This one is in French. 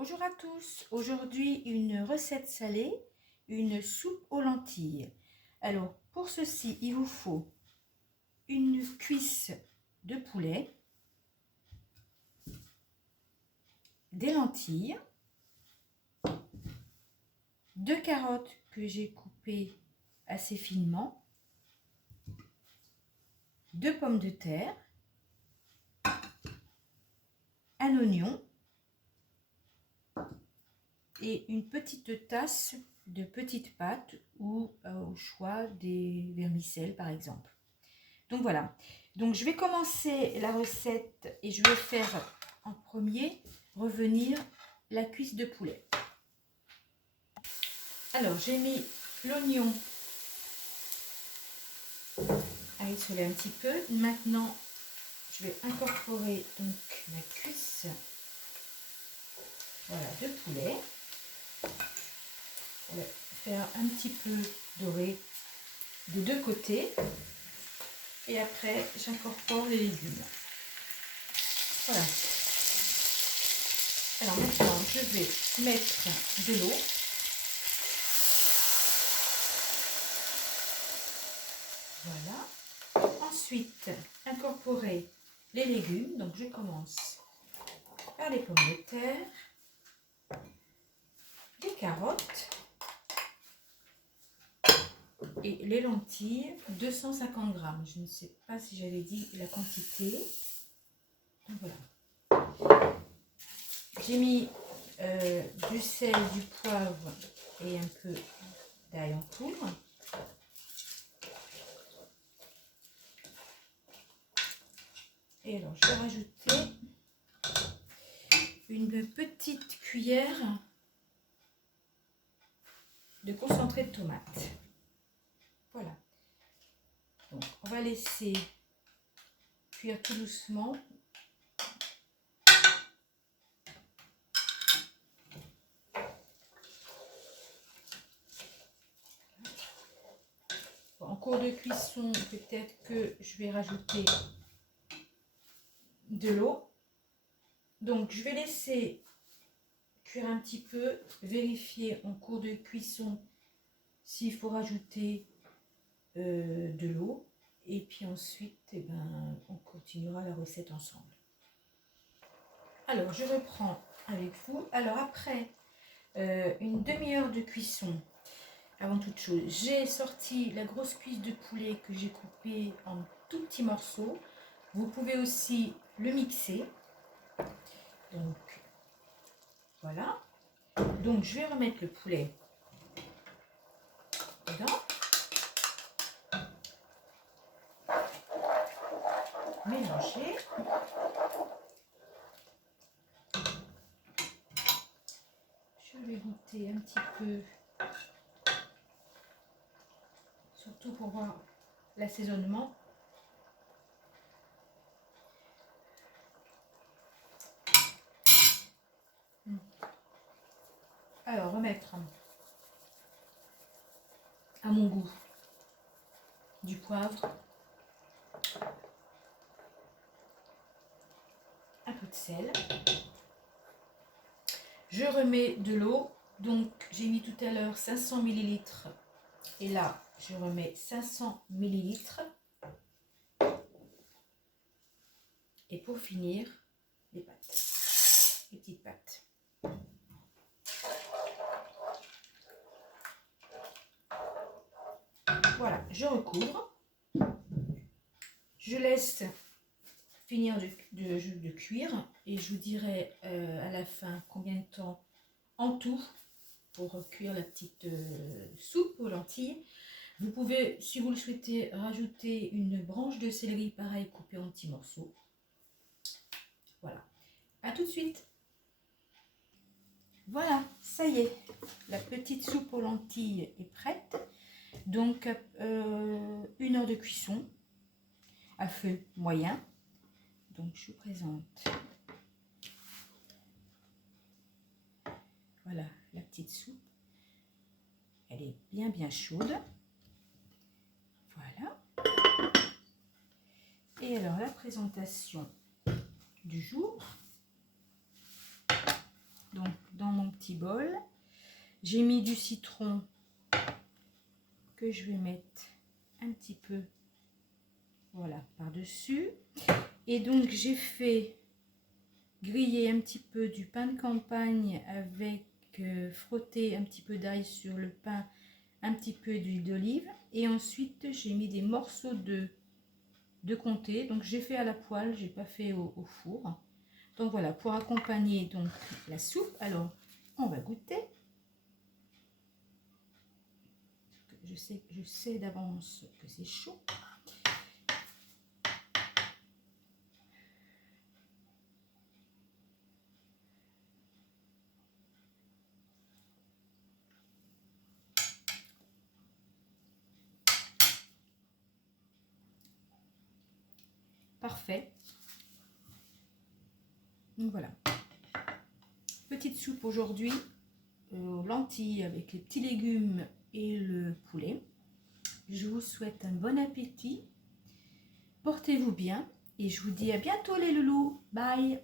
Bonjour à tous, aujourd'hui une recette salée, une soupe aux lentilles. Alors pour ceci il vous faut une cuisse de poulet, des lentilles, 2 carottes que j'ai coupées assez finement, 2 pommes de terre, un oignon et une petite tasse de petite pâte ou au choix des vermicelles par exemple. Donc voilà, donc je vais commencer la recette et je vais faire en premier revenir la cuisse de poulet. Alors j'ai mis l'oignon à essoler un petit peu. Maintenant je vais incorporer donc la cuisse, voilà, de poulet. On va faire un petit peu doré des deux côtés et après j'incorpore les légumes. Voilà. Alors maintenant je vais mettre de l'eau. Voilà. Ensuite incorporer les légumes. Donc je commence par les pommes de terre, les carottes et les lentilles, 250 grammes. Je ne sais pas si j'avais dit la quantité. Donc voilà. J'ai mis du sel, du poivre et un peu d'ail en poudre. Et alors je vais rajouter une petite cuillère de concentré de tomate. Voilà. Donc on va laisser cuire tout doucement. En cours de cuisson, peut-être que je vais rajouter de l'eau. Donc je vais laisser cuire un petit peu, vérifier en cours de cuisson s'il faut rajouter de l'eau. Et puis ensuite, eh ben, on continuera la recette ensemble. Alors je reprends avec vous. Alors après une demi-heure de cuisson, avant toute chose, j'ai sorti la grosse cuisse de poulet que j'ai coupée en tout petits morceaux. Vous pouvez aussi le mixer. Donc voilà. Donc je vais remettre le poulet dedans. Mélanger. Je vais goûter un petit peu, surtout pour voir l'assaisonnement. Alors remettre à mon goût du poivre, un peu de sel. Je remets de l'eau. Donc j'ai mis tout à l'heure 500 ml et là je remets 500 ml. Et pour finir, les pâtes, les petites pâtes. Voilà, je recouvre. Je laisse finir de cuire et je vous dirai à la fin combien de temps en tout pour cuire la petite soupe aux lentilles. Vous pouvez, si vous le souhaitez, rajouter une branche de céleri pareil coupée en petits morceaux. Voilà, à tout de suite. Voilà, ça y est, la petite soupe aux lentilles est prête. Donc 1 heure de cuisson à feu moyen. Donc je vous présente, voilà la petite soupe. Elle est bien chaude. Voilà. Et alors la présentation du jour. Donc petit bol. J'ai mis du citron que je vais mettre un petit peu, voilà, par-dessus. Et donc j'ai fait griller un petit peu du pain de campagne avec frotter un petit peu d'ail sur le pain, un petit peu d'huile d'olive. Et ensuite j'ai mis des morceaux de comté. Donc j'ai fait à la poêle, j'ai pas fait au four. Donc voilà, pour accompagner donc la soupe. Alors on va goûter. Je sais d'avance que c'est chaud. Parfait. Donc voilà. Petite soupe aujourd'hui aux lentilles avec les petits légumes et le poulet. Je vous souhaite un bon appétit. Portez-vous bien et je vous dis à bientôt les loulous. Bye!